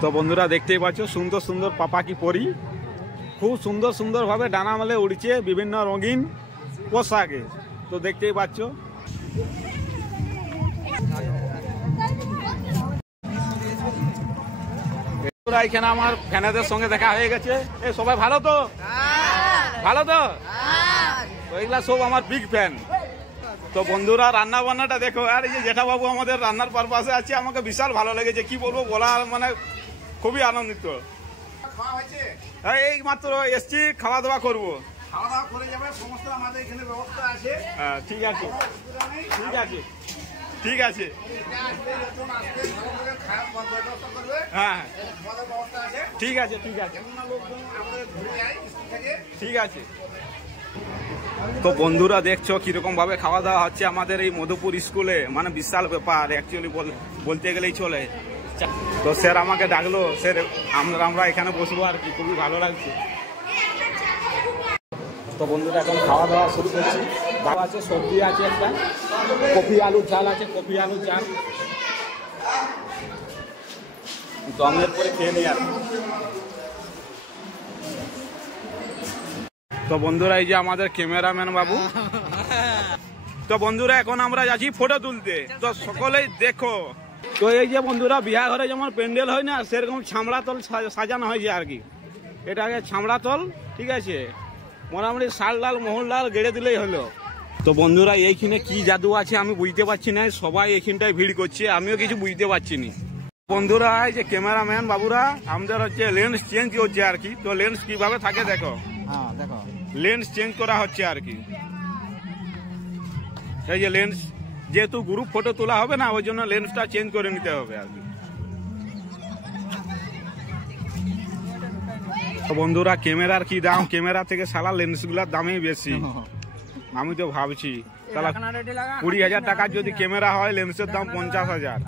তো বন্ধুরা দেখতেই পাচ্ছ সুন্দর সুন্দর পাপাকি পরি খুব সুন্দর সুন্দর ভাবে ডানা মেলে উড়ছে বিভিন্ন রঙিন পোশাকে। তো দেখতেই পাচ্ছ এখানে আমার ফ্যানেদের সঙ্গে দেখা হয়ে গেছে। এই সবাই ভালো তো? ভালো তো? এগুলা সব আমার বিগ ফ্যান। তো বন্ধুরা রান্না বান্নাটা দেখো, আর এই যে জেঠাবাবু আমাদের রান্নার পারপাসে আছে, আমাকে বিশাল ভালো লেগেছে, কি বলবো বলার মানে খুবই আনন্দিত। এই মাত্র এসছি, খাওয়া দাওয়া করবো। ঠিক আছে ঠিক আছে ঠিক আছে হ্যাঁ ঠিক আছে ঠিক আছে ঠিক আছে। তো বন্ধুরা দেখছো কিরকম ভাবে খাওয়া দাওয়া হচ্ছে আমাদের এই মধুপুর স্কুলে, মানে বিশাল ব্যাপার অ্যাকচুয়ালি বলতে গেলেই চলে। তো স্যার আমাকে ডাকলো, স্যার আমরা এখানে বসবো আর কি, খুবই ভালো লাগছে। তো বন্ধুরা এখন খাওয়া দাওয়া শুরু করছি। ভাত আছে, সবজি আছে, একটা কফি আলুর চাল আছে, কফি আলুর চাল দমের করে খেয়ে নিই আর। তো বন্ধুরা এই যে আমাদের ক্যামেরাম্যান বাবু। তো বন্ধুরা এখন আমরা যাচ্ছি ফটো তুলতে, তো সকলেই দেখো। তো এই যে বন্ধুরা বিয়া ঘরে যেমন প্যান্ডেল হয় না, সেরকম ছামড়া তল সাজানো হয়েছে আর কি। এটাকে ছামড়া তল, ঠিক আছে, মোটামুটি শাল লাল মোহর লাল গেড়ে দিলেই হলো। তো বন্ধুরা এইখানে কি জাদু আছে আমি বুঝতে পারছি না, সবাই এইখানটায় ভিড় করছে, আমিও কিছু বুঝতে পারছি না। বন্ধুরা এই যে ক্যামেরাম্যান বাবুরা আমাদের হচ্ছে লেন্স চেঞ্জ হচ্ছে আর কি। তো লেন্স কিভাবে থাকে দেখো, দেখো লেন্স চেঞ্জ করা হচ্ছে আর কি। এই যে লেন্স, যেহেতু গ্রুপ ফটো তোলা হবে না, ওই জন্য লেন্সটা চেঞ্জ করে নিতে হবে আর কি। বন্ধুরা ক্যামেরার কি দাম, ক্যামেরা থেকে সালা লেন্সগুলোর দামই বেশি। আমি তো ভাবছি তাহলে 20,000 টাকার যদি ক্যামেরা হয়, লেন্সের দাম 50,000।